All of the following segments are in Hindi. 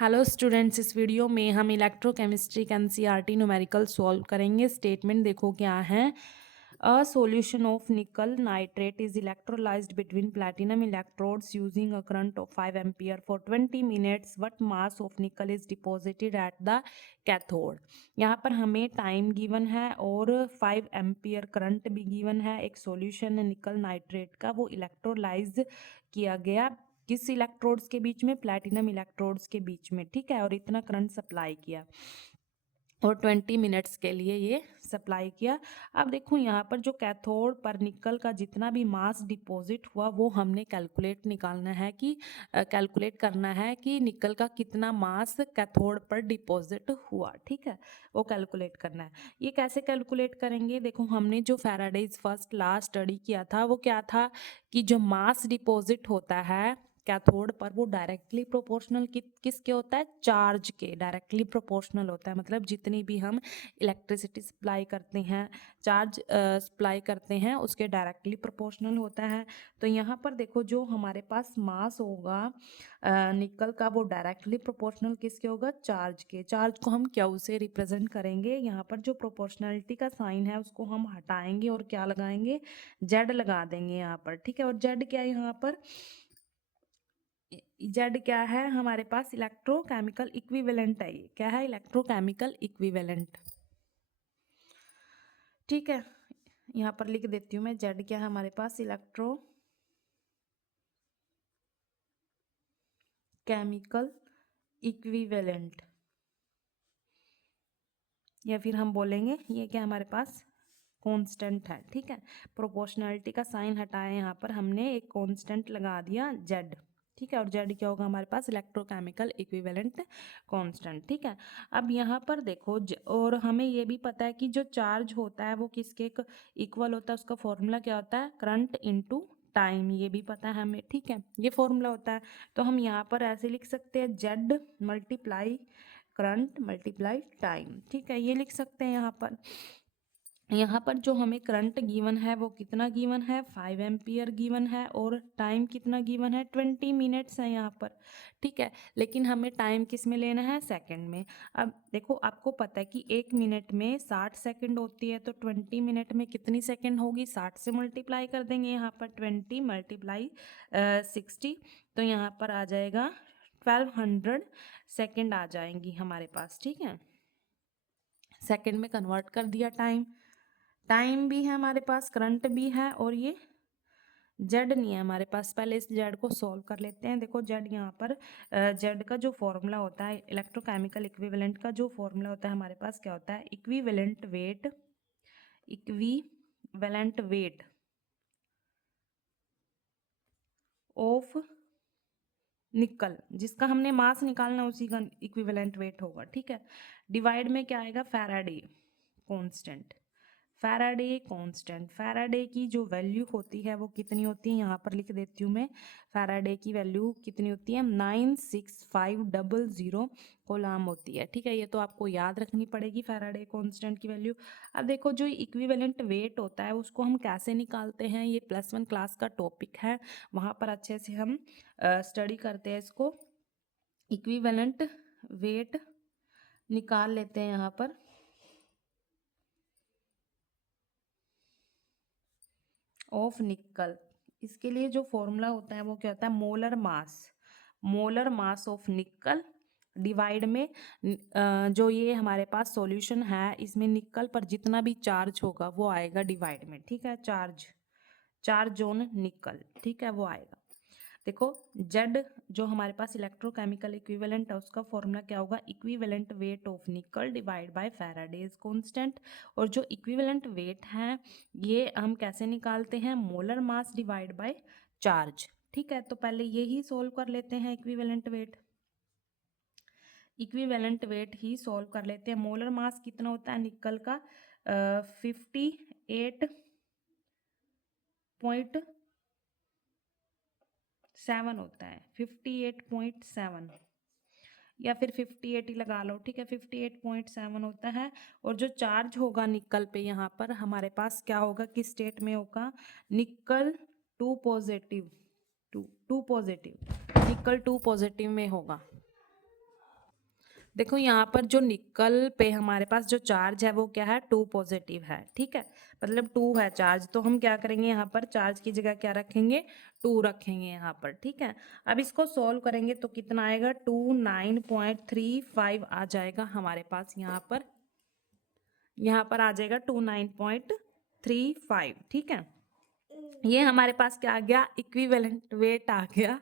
हेलो स्टूडेंट्स, इस वीडियो में हम इलेक्ट्रोकेमिस्ट्री का एनसीईआरटी न्यूमेरिकल सॉल्व करेंगे। स्टेटमेंट देखो क्या है। अ सॉल्यूशन ऑफ निकल nitrate is electrolysed between platinum electrodes using a current of 5 ampere for 20 minutes. What mass of निकल is deposited at the cathode. यहाँ पर हमें टाइम गिवन है और 5 एम्पियर करंट भी गिवन है। एक सॉल्यूशन है निकल नाइट्रेट का, वो इलेक्ट्रोलाइज किया गया किस इलेक्ट्रोड्स के बीच में, प्लैटिनम इलेक्ट्रोड्स के बीच में, ठीक है। और इतना करंट सप्लाई किया और 20 मिनट्स के लिए ये सप्लाई किया। अब देखो यहाँ पर जो कैथोड पर निकल का जितना भी मास डिपॉजिट हुआ वो हमने कैलकुलेट करना है कि निकल का कितना मास कैथोड पर डिपॉजिट हुआ, ठीक है, वो कैलकुलेट करना है। ये कैसे कैलकुलेट करेंगे, देखो हमने जो फैराडेज फर्स्ट लॉ स्टडी किया था वो क्या था कि जो मास डिपॉजिट होता है कैथोड पर वो डायरेक्टली प्रोपोर्शनल किसके होता है, चार्ज के डायरेक्टली प्रोपोर्शनल होता है। मतलब जितनी भी हम इलेक्ट्रिसिटी सप्लाई करते हैं, चार्ज सप्लाई करते हैं, उसके डायरेक्टली प्रोपोर्शनल होता है। तो यहाँ पर देखो जो हमारे पास मास होगा निकल का, वो डायरेक्टली प्रोपोर्शनल किसके होगा, चार्ज के। चार्ज को हम क्यू से रिप्रेजेंट करेंगे। यहाँ पर जो प्रोपोर्शनलिटी का साइन है उसको हम हटाएंगे और क्या लगाएंगे, जेड लगा देंगे यहाँ पर, ठीक है। और जेड क्या है यहाँ पर, जेड क्या है हमारे पास, इलेक्ट्रोकेमिकल इक्विवेलेंट है। ये क्या है, इलेक्ट्रोकेमिकल इक्विवेलेंट, ठीक है। यहाँ पर लिख देती हूँ मैं, जेड क्या है हमारे पास, इलेक्ट्रो केमिकल इक्विवेलेंट, या फिर हम बोलेंगे ये क्या हमारे पास, कांस्टेंट है, ठीक है। प्रोपोर्शनलिटी का साइन हटाया, यहाँ पर हमने एक कांस्टेंट लगा दिया जेड, ठीक है। और जेड क्या होगा हमारे पास, इलेक्ट्रोकेमिकल इक्विवेलेंट कांस्टेंट, ठीक है। अब यहाँ पर देखो और हमें ये भी पता है कि जो चार्ज होता है वो किसके इक्वल होता है, उसका फॉर्मूला क्या होता है, करंट इनटू टाइम, ये भी पता है हमें, ठीक है। ये फॉर्मूला होता है। तो हम यहाँ पर ऐसे लिख सकते हैं, Z multiply current multiply time, ठीक है, ये लिख सकते हैं यहाँ पर। यहाँ पर जो हमें करंट गिवन है वो कितना गिवन है, 5 एम्पियर गिवन है, और टाइम कितना गिवन है, 20 मिनट्स है यहाँ पर, ठीक है। लेकिन हमें टाइम किस में लेना है, सेकंड में। अब देखो आपको पता है कि 1 मिनट में 60 सेकंड होती है, तो 20 मिनट में कितनी सेकंड होगी, 60 से मल्टीप्लाई कर देंगे यहाँ पर, 20 मल्टीप्लाई 60, तो यहाँ पर आ जाएगा 1200 सेकेंड आ जाएंगी हमारे पास, ठीक है। सेकेंड में कन्वर्ट कर दिया टाइम, टाइम भी है हमारे पास, करंट भी है, और ये जेड नहीं है हमारे पास। पहले इस जेड को सॉल्व कर लेते हैं। देखो जेड यहाँ पर, जेड का जो फॉर्मूला होता है, इलेक्ट्रोकेमिकल इक्विवेलेंट का जो फॉर्मूला होता है हमारे पास, क्या होता है, इक्विवेलेंट वेट ऑफ निकल, जिसका हमने मास निकालना उसी का इक्विवेलेंट वेट होगा, ठीक है। डिवाइड में क्या आएगा, फैराडे कांस्टेंट, फैराडे की जो वैल्यू होती है वो कितनी होती है, यहाँ पर लिख देती हूँ मैं। फैराडे की वैल्यू कितनी होती है, 96500 कोलाम होती है, ठीक है। ये तो आपको याद रखनी पड़ेगी फैराडे कांस्टेंट की वैल्यू। अब देखो जो इक्विवेलेंट वेट होता है उसको हम कैसे निकालते हैं, ये +1 क्लास का टॉपिक है, वहाँ पर अच्छे से हम स्टडी करते हैं इसको। इक्विवेलेंट वेट निकाल लेते हैं यहाँ पर। ऑफ निकल, इसके लिए जो फॉर्मूला होता है वो क्या होता है, मोलर मास ऑफ निकल डिवाइड में जो ये हमारे पास सॉल्यूशन है इसमें निकल पर जितना भी चार्ज होगा वो आएगा डिवाइड में, ठीक है। चार्ज ऑन निकल, ठीक है, वो आएगा। देखो जेड जो हमारे पास इलेक्ट्रोकेमिकल इक्विवेलेंट है उसका फॉर्मूला क्या होगा, इक्विवेलेंट वेट ऑफ निकल डिवाइड बाय फैराडेज कांस्टेंट। और जो इक्विवेलेंट वेट है ये हम कैसे निकालते हैं, molar mass divide by charge, ठीक है। तो पहले ये ही सोल्व कर लेते हैं, इक्विवेलेंट वेट ही सोल्व कर लेते हैं। मोलर मास कितना होता है निकल का, 58.7 होता है, 58.7, या फिर 58 ही लगा लो, ठीक है, 58.7 होता है। और जो चार्ज होगा निकल पे यहाँ पर हमारे पास क्या होगा, किस स्टेट में होगा, निकल टू पॉजिटिव, निकल टू पॉजिटिव में होगा, देखो यहाँ पर जो निकल पे हमारे पास जो चार्ज है वो क्या है, 2 पॉजिटिव है, ठीक है, मतलब 2 है चार्ज, तो हम क्या करेंगे यहाँ पर चार्ज की जगह क्या रखेंगे, 2 रखेंगे यहाँ पर, ठीक है। अब इसको सॉल्व करेंगे तो कितना आएगा, 29.35 आ जाएगा हमारे पास यहाँ पर आ जाएगा 29.35, ठीक है। ये हमारे पास क्या आ गया, इक्विवेलेंट वेट आ गया,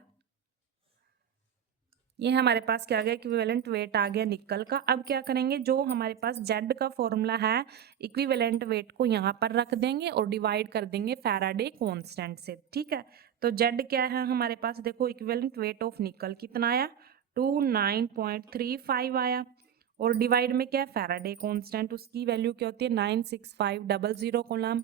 ये हमारे पास क्या आ गया, इक्विवेलेंट वेट आ गया निकल का। अब क्या करेंगे, जो हमारे पास जेड का फॉर्मूला है, इक्विवेलेंट वेट को यहाँ पर रख देंगे और डिवाइड कर देंगे फैराडे कांस्टेंट से, ठीक है। तो जेड क्या है हमारे पास, देखो इक्विवेलेंट वेट ऑफ निकल कितना आया, 29.35 आया, और डिवाइड में क्या है, फैराडे कांस्टेंट, उसकी वैल्यू क्या होती है, 96500 कूलम,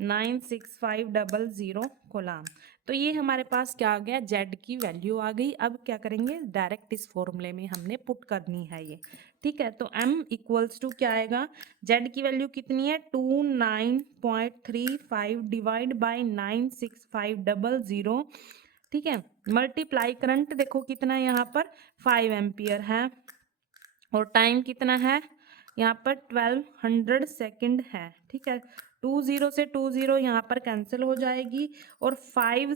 96500 कूलम। तो ये हमारे पास क्या आ गया, जेड की वैल्यू आ गई। अब क्या करेंगे, डायरेक्ट इस फॉर्मूले में हमने पुट करनी है ये, ठीक है। तो m इक्वल्स टू क्या आएगा, जेड की वैल्यू कितनी है, 29.35 डिवाइड बाई 96500, ठीक है, मल्टीप्लाई करंट देखो कितना है यहाँ पर, 5 एम्पियर है, और टाइम कितना है यहाँ पर, 1200 सेकेंड है, ठीक है। 20 से 20 यहाँ पर कैंसिल हो जाएगी, और 5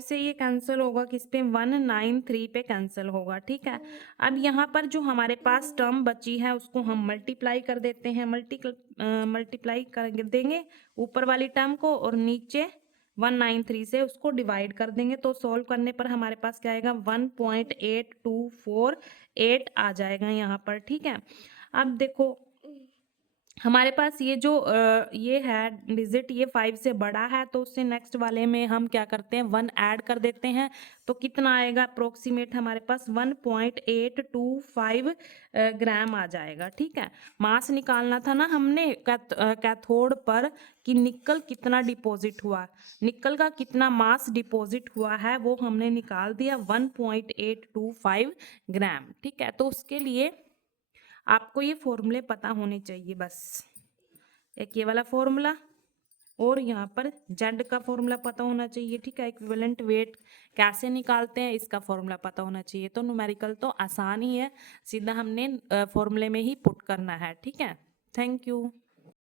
से ये कैंसिल होगा किस पे, 193 पे कैंसिल होगा, ठीक है। अब यहाँ पर जो हमारे पास टर्म बची है उसको हम मल्टीप्लाई कर देते हैं, मल्टीप्लाई कर देंगे ऊपर वाली टर्म को, और नीचे 193 से उसको डिवाइड कर देंगे, तो सॉल्व करने पर हमारे पास क्या आएगा, 1.8248 आ जाएगा यहाँ पर, ठीक है। अब देखो हमारे पास ये जो ये है डिजिट, ये 5 से बड़ा है, तो उससे नेक्स्ट वाले में हम क्या करते हैं, 1 ऐड कर देते हैं, तो कितना आएगा अप्रोक्सीमेट हमारे पास, 1.825 ग्राम आ जाएगा, ठीक है। मास निकालना था ना हमने कैथोड पर कि निकल कितना डिपॉजिट हुआ, निकल का कितना मास डिपॉजिट हुआ है वो हमने निकाल दिया, 1.825 ग्राम, ठीक है। तो उसके लिए आपको ये फॉर्मूले पता होने चाहिए बस, एक ये वाला फॉर्मूला और यहाँ पर जेड का फॉर्मूला पता होना चाहिए, ठीक है। इक्विवेलेंट वेट कैसे निकालते हैं इसका फॉर्मूला पता होना चाहिए। तो न्यूमेरिकल तो आसान ही है, सीधा हमने फॉर्मूले में ही पुट करना है, ठीक है। Thank you.